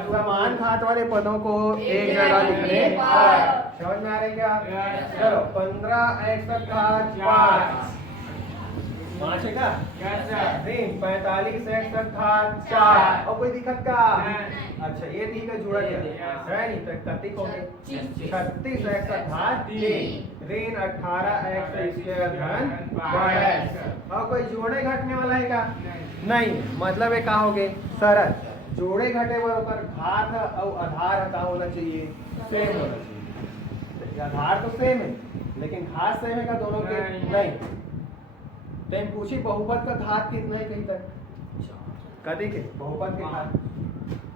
समान घात वाले पदों को एक जगह लिखने समझ में आ रहा है क्या? चलो 15 1 घात 5 5 है का? ऋण 45 1 घात 4 और कोई दिक्कत का? अच्छा ये ठीक है, जुड़ा गया है नहीं तो कति हो गए 36 1 घात 3 ऋण 18 1 इसके धन 22। और कोई जोड़े घटने वाला है का? नहीं, मतलब ये का हो गए सरल जोड़े घटे पर घात और आधार का होना चाहिए सेम होना चाहिए। आधार तो सेम है लेकिन घात सेम है का दोनों के? नहीं। तो पूछी बहुपद का घात कितना है कहीं तक? कदी के बहुपद के घात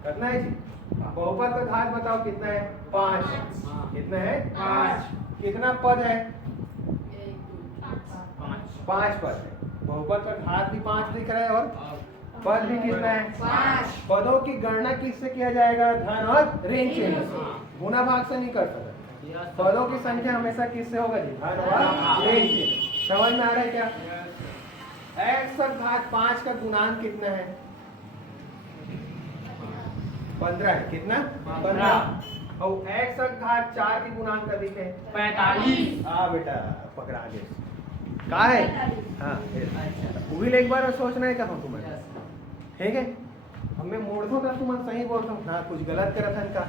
कितना है जी? बहुपद का घात बताओ कितना है? 5। कितना है? 5। कितना पद है? 5 पद है। बहुपद का घात भी 5 दिख रहा है और पद भी कितना है? 5। पदों की गणना किससे किया जाएगा? धन और ऋण चिन्ह से, गुना भाग से नहीं कर सकता। पदों की संख्या हमेशा किससे होगा जी? धन और ऋण चिन्ह। समझ में आ रहा है क्या? 1 घात 5 का गुणांक कितना है? 15 है। कितना? 15। और 1 घात 4 की गुणांक कभी है? 45। बेटा पकड़ा गए का है? हाँ उही एक बार सोचना है कहा तुम्हें, ठीक है। हमें मोड़ो था तुम सही बोलता हूँ ना, कुछ गलत करा था इनका,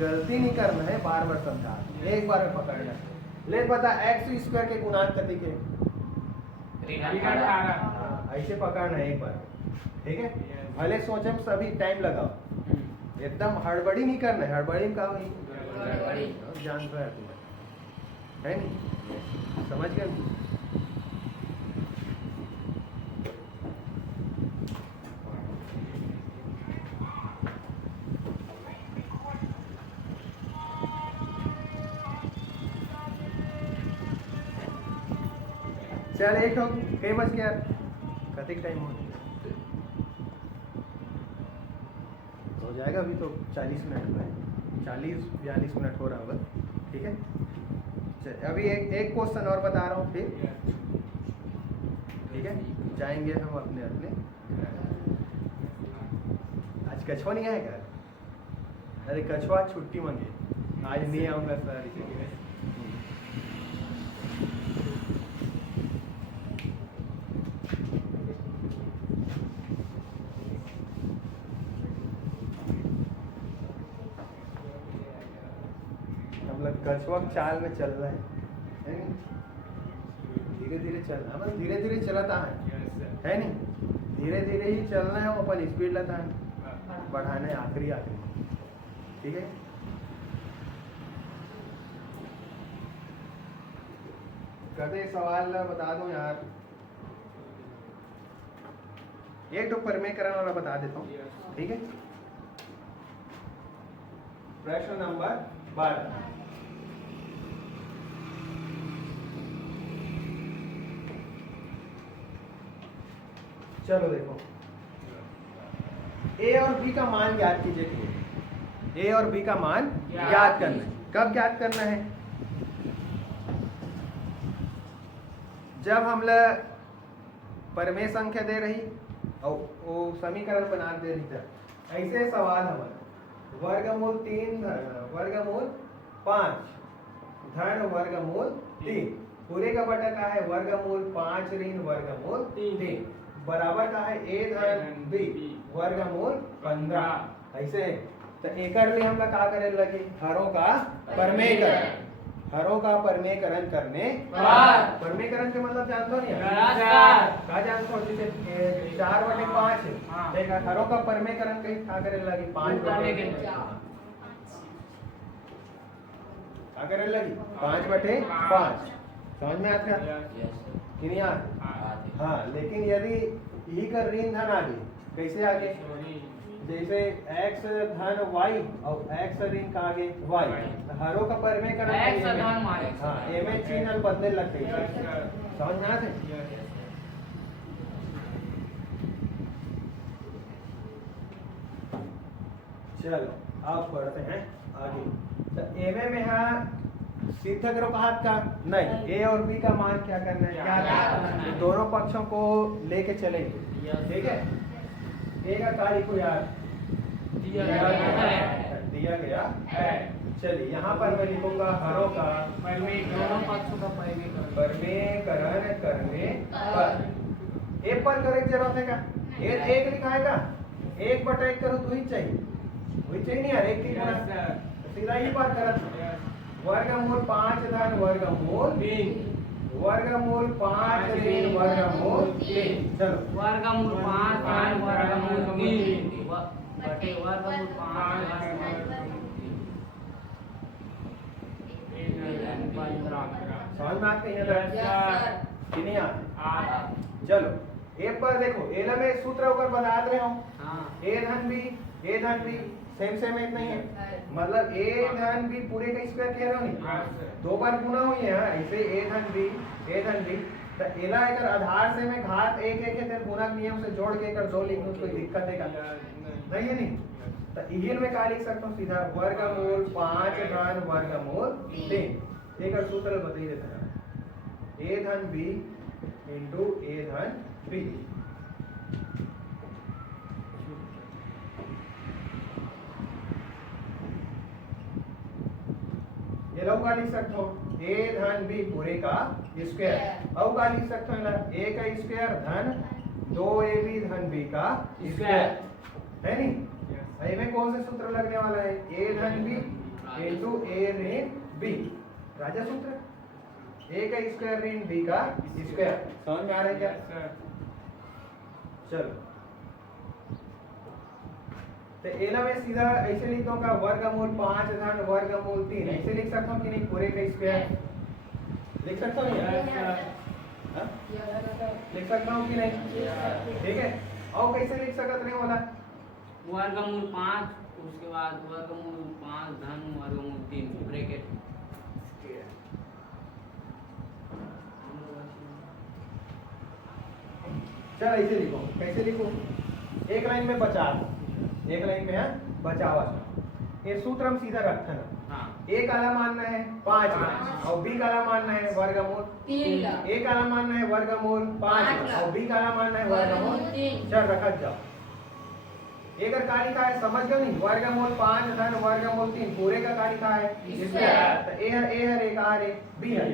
गलती नहीं करना है, बार बार समझा एक बार में पकड़ना है। ले बता x² के गुणांक कति के? ऐसे पकड़ना है एक बार, ठीक है। भले सोचे सभी टाइम लगाओ, एकदम हड़बड़ी नहीं करना है। हड़बड़ी का जान रहा है तुम्हें, है नहीं? समझ गए? चल एक कई बज गया, कति टाइम हो जाएगा अभी तो 40 मिनट में, 40-42 मिनट हो रहा होगा, ठीक है। चल अभी एक क्वेश्चन और बता रहा हूँ फिर, ठीक है। जाएंगे हम अपने अपने। आज कछुआ नहीं आएगा? अरे कछुआ छुट्टी मांगे, आज नहीं आऊँगा सर इसीलिए। कछुआ चाल में चल रहा है धीरे धीरे चल रहा है, धीरे धीरे चलाता है नहीं, धीरे धीरे ही चलना है, अपन स्पीड लेता है बढ़ाना है आखिरी, ठीक है। कभी सवाल बता दूं यार, एक तो परमेकरण वाला बता देता हूँ, ठीक है। प्रश्न नंबर 12। चलो देखो, ए और बी का मान ज्ञात कीजिए। ए और बी का मान ज्ञात करना है। कब ज्ञात करना है? जब हम लोग परमेय संख्या दे रही और वो समीकरण बना दे रही था, ऐसे सवाल हमारा वर्गमूल 3 वर्गमूल 5 धन वर्गमूल 3 पूरे का बटा का है वर्गमूल 5 ऋण वर्गमूल 3 बराबर का है a धन b वर्गमूल 15। ऐसे है तो एक लिए हम लोग क्या करे लगे? हरों का परमेयकरण, हरों का परमेयकरण करने। परमेयकरण के मतलब जानते हो नहीं? क्या जानते हो? जैसे 4/5 है, हरों का परमेयकरण कहीं क्या करे लगे? 5/5 क्या करे लगी? 5/5 समझ में आता है कि नहीं आता? हाँ, लेकिन यदि ई का ऋण धन आगे कैसे आगे, जैसे x धन y और x ऋण का आगे y, हरों का परिमेयकरण X धन मारे। हाँ, एमे चिन्ह बदले लगते हैं, समझ में आते? चलो अब पढ़ते हैं आगे। तो एमे में है सिद्ध करो हाथ का नहीं, ए और बी का मान क्या करना है, क्या करना है, दोनों पक्षों को लेके चलेंगे, ठीक है। ए का कार्य को याद दिया गया है। चलिए यहाँ पर मैं लिखूंगा हरों का दोनों पक्षों का परिमेयकरण करने पर। एक पर करे की जरूरत है क्या, एक लिखा है का, 1/1 करो तो ही चाहिए, वही चाहिए नहीं यार, एक की गुणा सीधा ही बात करत। वर्गमूल 5 धन वर्गमूल 3, वर्गमूल 5 ऋण वर्गमूल 3। चलो वर्गमूल 5 धन वर्गमूल 3 बटे वर्गमूल 5 धन वर्गमूल 3 15। समझ में आते हैं कि नहीं आते? चलो एक पर देखो, एल में सूत्र ऊपर बता रहे हो, ए धन बी सेम एक नहीं है, मतलब ए धन बी पूरे का स्क्वायर कह रहे हो नहीं, 2 बार गुना हुई है, ऐसे ए धन बी तो एला एक आधार से मैं घात एक है, गुणा नियम से जोड़ के कर 2 लिख दूं, कोई दिक्कत है नहीं है नहीं। तो इहिल में क्या लिख सकता हूँ सीधा, वर्गमूल 5 धन वर्गमूल 3। एक और सूत्र बता देता है, ए धन बी इंटू ए धन बी। ये लोग का लिख सकते हो, ए धन बी पूरे का स्क्वायर, और का लिख सकते हो ना, ए का स्क्वायर धन 2ab धन बी का स्क्वायर, है नहीं? में कौन से सूत्र लगने वाला है, ए धन बी इंटू ए ऋण बी, राजा सूत्र, ए का स्क्वायर ऋण बी का स्क्वायर। समझ में आ रहा है क्या? चलो तो एला में सीधा ऐसे लिख दूंगा, वर्गमूल 5 धन वर्गमूल 3, ऐसे लिख सकता हूँ कि नहीं, पूरे का स्क्वायर लिख सकता हूँ हाँ? लिख सकता हूँ कि नहीं, ठीक है। और कैसे लिख सकते नहीं बोला, वर्गमूल 5 उसके बाद वर्गमूल 5 धन वर्गमूल 3 ब्रैकेट। चल ऐसे लिखो, कैसे लिखो, एक लाइन में बचा, एक लाइन में है बचावा, ये सूत्र हम सीधा रखते हैं। ए काला मानना है 5 और बी काला मानना है वर्गमूल 3, ए काला मानना है वर्गमूल 5 और बी काला मानना है वर्गमूल 3। चल रखा जाओ, एक का लिखा है, समझ गए नहीं, वर्गमूल 5 धन वर्गमूल 3 पूरे का लिखा है स्क्वायर, तो ए है एक आ रे बी है,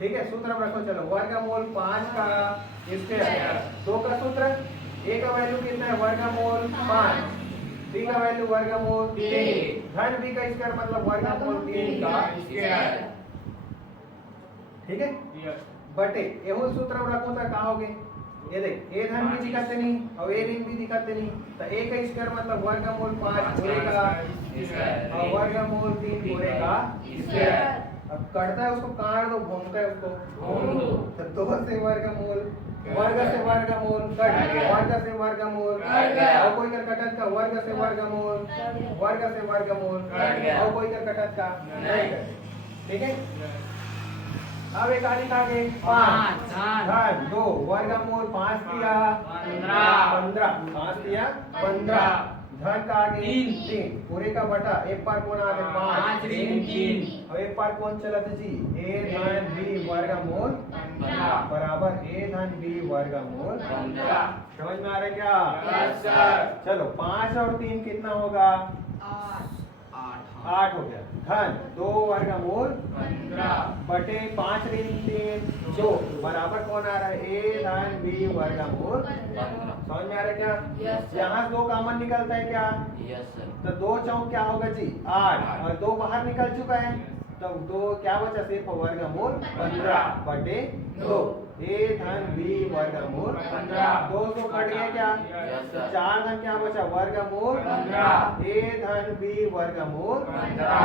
ठीक है। सूत्र हम रखो, चलो वर्गमूल 5 का स्क्वायर, 2 का सूत्र, ए का वैल्यू कितना है वर्गमूल 5, बी का वैल्यू वर्गमूल 3, धन बी का स्क्वायर मतलब वर्गमूल 3 का स्क्वायर, ठीक है। बटे यही सूत्र हम रखो तो क्या होगे, ये देख, ए धन भी दिखाते नहीं और ए ऋण भी दिखाते नहीं, तो ए का स्क्वायर मतलब वर्गमूल 5 पूरे का और वर्गमूल 3 पूरे का स्क्वायर। अब कटता है उसको काट दो, घूमता है उसको तो 2 से वर्गमूल, वर्ग से वर्गमूल कट, वर्ग से वर्गमूल और कोई कर कटत का, वर्ग से वर्गमूल, वर्ग से वर्गमूल और कोई कर कटत का नहीं कटे, ठीक है। अब एक आगे आगे 5 धन 2 वर्गमूल 5 दिया 15, 5 दिया 15, धन का आगे 3 पूरे का बटा, एक पार कौन आगे 5 ऋण 3 और एक पार कौन चलत जी, ए धन बी वर्गमूल बराबर ए धन बी वर्गमूल 15। समझ में आ रहा है क्या? Yes sir. चलो 5 और 3 कितना होगा, 8 हो गया। धन 2 वर्गमूल 15 बटे 5 ऋण 3 2 बराबर कौन आ रहा है, ए धन बी वर्गमूल 15। समझ में आ रहा है क्या? yes, यहाँ 2 कॉमन निकलता है क्या? Yes sir. तो 2 चौक क्या होगा जी 8 और 2 बाहर निकल चुका है, तो 2 क्या बचा, सिर्फ वर्गमूल 15 बटे 2, ए धन बी वर्गमूल 15। 2 को कट गया क्या, 4 धन क्या बचा वर्गमूल 15, ए धन बी वर्गमूल 15।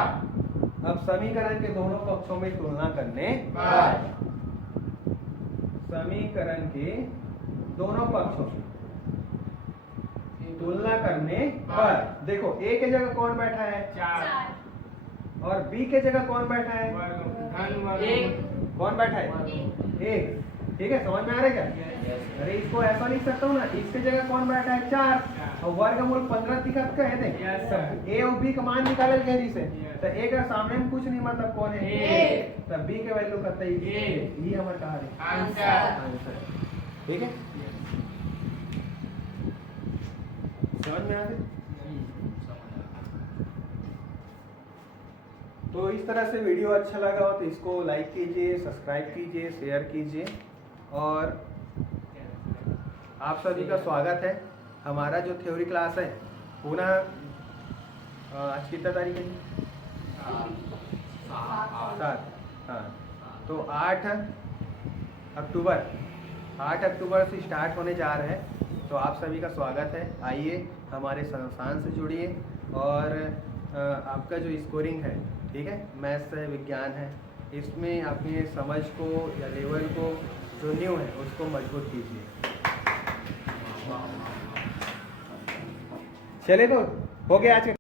अब समीकरण के दोनों पक्षों में तुलना करने पर, समीकरण के दोनों पक्षों की तुलना करने पर देखो ए के जगह कौन बैठा है 4 और बी के जगह कौन बैठा है एक कौन बैठा है एक। ठीक है, समझ में आ रहा है क्या? अरे इसको ऐसा लिख सकता हूँ ना, इसके जगह कौन बैठा है 4 और वर्गमूल 15 दिखा कह दे। Yes, sir. ए और बी का मान निकाले गहरी से Yes. तो ए का सामने में कुछ नहीं मतलब कौन है A. तब बी के वैल्यू करते ही A. ये हमारा कहा है आंसर आंसर। ठीक है, समझ में आ रहा है? तो इस तरह से वीडियो अच्छा लगा हो तो इसको लाइक कीजिए, सब्सक्राइब कीजिए, शेयर कीजिए। और आप सभी का स्वागत है। हमारा जो थ्योरी क्लास है पुनः आज कितना तारीख है? 7। हाँ, तो 8 अक्टूबर से स्टार्ट होने जा रहे हैं। तो आप सभी का स्वागत है। आइए हमारे संस्थान से जुड़िए और आपका जो स्कोरिंग है, ठीक है, मैथ्स है, विज्ञान है, इसमें अपनी समझ को या लेवल को जो न्यू है उसको मजबूत कीजिए। चले तो हो गया आज का